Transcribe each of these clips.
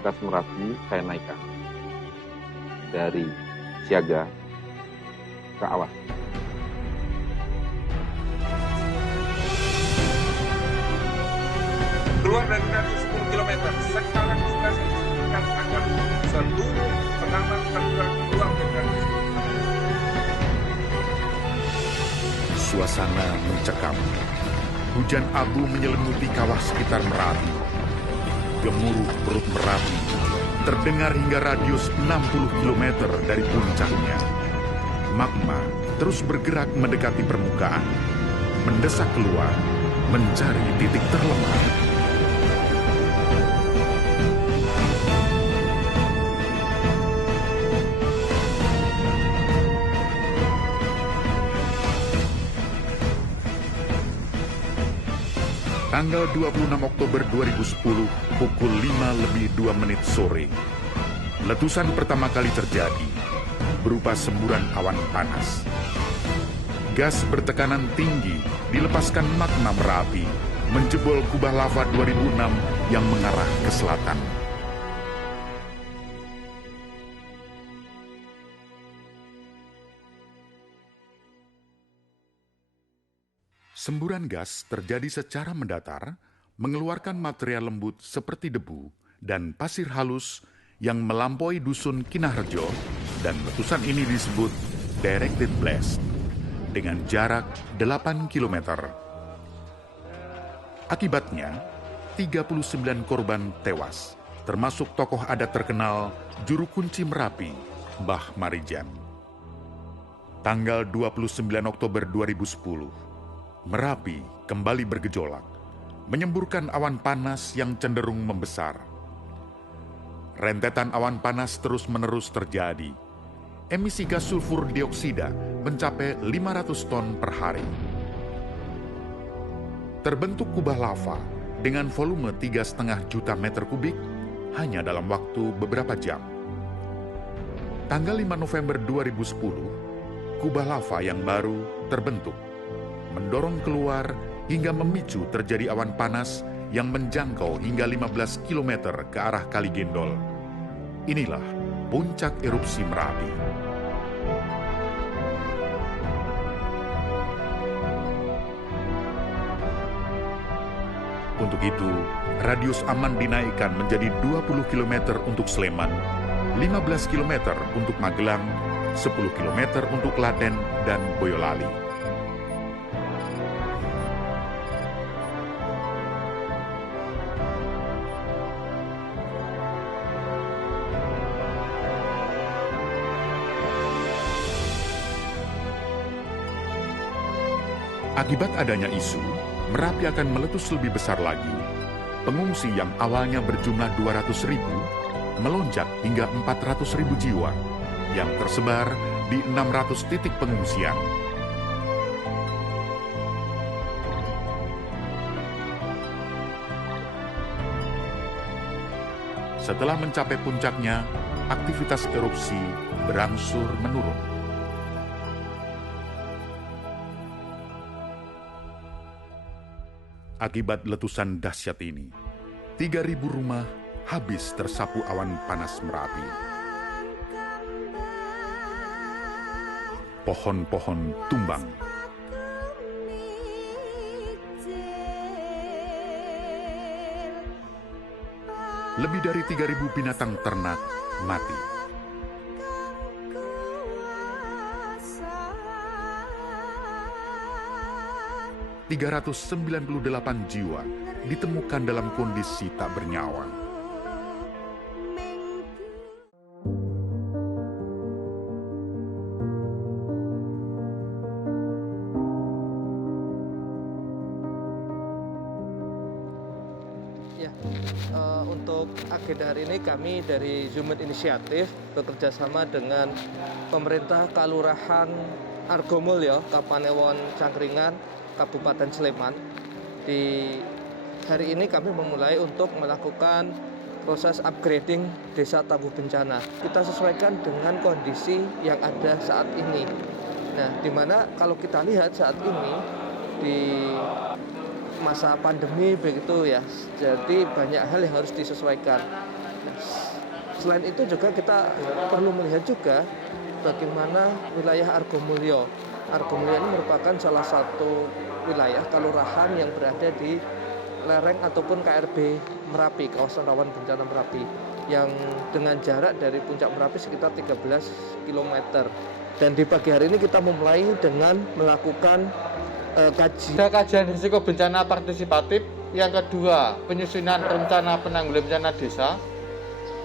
fasilitas Merapi saya naikkan dari siaga ke awas. Keluar dari radius 10 km, sekarang tugas diinstruksikan agar seluruh pengaman tergerak keluar dari radius 10 km. Suasana mencekam. Hujan abu menyelimuti kawah sekitar Merapi. Gemuruh perut Merapi terdengar hingga radius 60 km dari puncaknya. Magma terus bergerak mendekati permukaan, mendesak keluar, mencari titik terlemah. Tanggal 26 Oktober 2010 pukul 5:02 sore. Letusan pertama kali terjadi berupa semburan awan panas. Gas bertekanan tinggi dilepaskan magma Merapi menjebol kubah lava 2006 yang mengarah ke selatan. Semburan gas terjadi secara mendatar, mengeluarkan material lembut seperti debu dan pasir halus yang melampaui dusun Kinaharjo, dan letusan ini disebut directed blast dengan jarak 8 km. Akibatnya, 39 korban tewas, termasuk tokoh adat terkenal juru kunci Merapi, Mbah Marijan. Tanggal 29 Oktober 2010, Merapi kembali bergejolak, menyemburkan awan panas yang cenderung membesar. Rentetan awan panas terus-menerus terjadi. Emisi gas sulfur dioksida mencapai 500 ton per hari. Terbentuk kubah lava dengan volume 3,5 juta meter kubik hanya dalam waktu beberapa jam. Tanggal 5 November 2010, kubah lava yang baru terbentuk, mendorong keluar hingga memicu terjadi awan panas yang menjangkau hingga 15 km ke arah Kali Gendol. Inilah puncak erupsi Merapi. Untuk itu, radius aman dinaikkan menjadi 20 km untuk Sleman, 15 km untuk Magelang, 10 km untuk Klaten dan Boyolali. Akibat adanya isu, Merapi akan meletus lebih besar lagi. Pengungsi yang awalnya berjumlah 200.000 melonjak hingga 400.000 jiwa yang tersebar di 600 titik pengungsian. Setelah mencapai puncaknya, aktivitas erupsi berangsur menurun. Akibat letusan dahsyat ini, 3.000 rumah habis tersapu awan panas Merapi. Pohon-pohon tumbang. Lebih dari 3.000 binatang ternak mati. ...398 jiwa ditemukan dalam kondisi tak bernyawa. Ya, untuk agenda hari ini kami dari Zumit Inisiatif bekerjasama dengan pemerintah Kalurahan Argomulyo, Kapanewon Cangkringan, Kabupaten Sleman. Di hari ini kami memulai untuk melakukan proses upgrading desa tangguh bencana. Kita sesuaikan dengan kondisi yang ada saat ini. Nah, di mana kalau kita lihat saat ini di masa pandemi begitu ya, jadi banyak hal yang harus disesuaikan. Selain itu juga kita perlu melihat juga bagaimana wilayah Argomulyo. Argomulyo ini merupakan salah satu wilayah kelurahan yang berada di lereng ataupun KRB Merapi, kawasan rawan bencana Merapi, yang dengan jarak dari puncak Merapi sekitar 13 km. Dan di pagi hari ini kita memulai dengan melakukan kajian risiko bencana partisipatif. Yang kedua, penyusunan rencana penanggulangan bencana desa.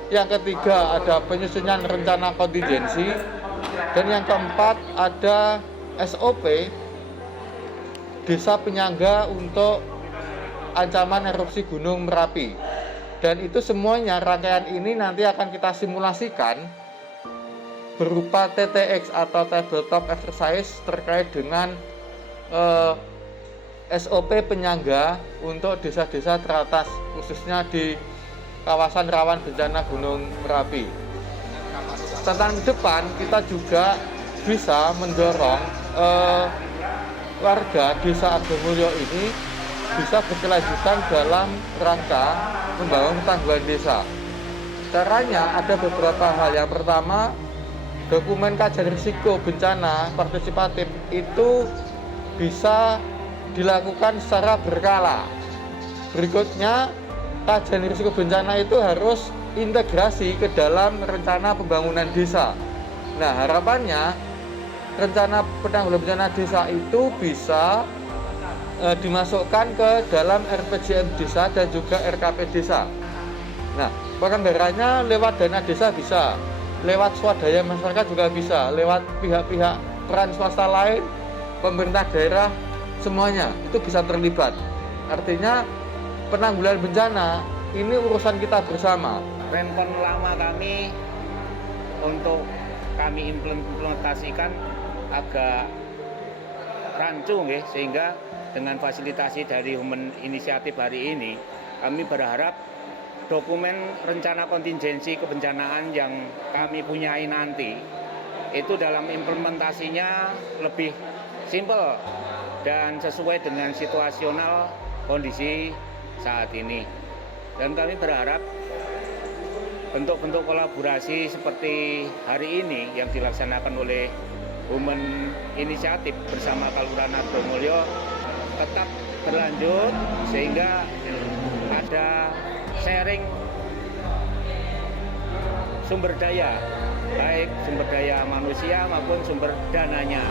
Yang ketiga, ada penyusunan rencana kontingensi. Dan yang keempat, ada SOP desa penyangga untuk ancaman erupsi Gunung Merapi. Dan itu semuanya, rangkaian ini nanti akan kita simulasikan berupa TTX atau tabletop exercise terkait dengan SOP penyangga untuk desa-desa teratas, khususnya di kawasan rawan bencana Gunung Merapi. Tentang depan, kita juga bisa mendorong warga desa Argomulyo ini bisa berkelanjutan dalam rangka membangun tangguhan desa. Caranya ada beberapa hal. Yang pertama, dokumen kajian risiko bencana partisipatif itu bisa dilakukan secara berkala. Berikutnya, kajian risiko bencana itu harus integrasi ke dalam rencana pembangunan desa. Nah, harapannya rencana penanggulangan bencana desa itu bisa dimasukkan ke dalam RPJM desa dan juga RKP desa. Nah, penganggarannya lewat dana desa bisa, lewat swadaya masyarakat juga bisa, lewat pihak-pihak peran swasta lain, pemerintah daerah, semuanya itu bisa terlibat. Artinya penanggulangan bencana ini urusan kita bersama. Renpon lama kami untuk kami implementasikan agak rancu, sehingga dengan fasilitasi dari Human Inisiatif hari ini, kami berharap dokumen rencana kontingensi kebencanaan yang kami punyai nanti itu dalam implementasinya lebih simpel dan sesuai dengan situasional kondisi saat ini. Dan kami berharap bentuk-bentuk kolaborasi seperti hari ini yang dilaksanakan oleh Human Inisiatif bersama Kelurahan Argomulyo tetap berlanjut, sehingga ada sharing sumber daya, baik sumber daya manusia maupun sumber dananya.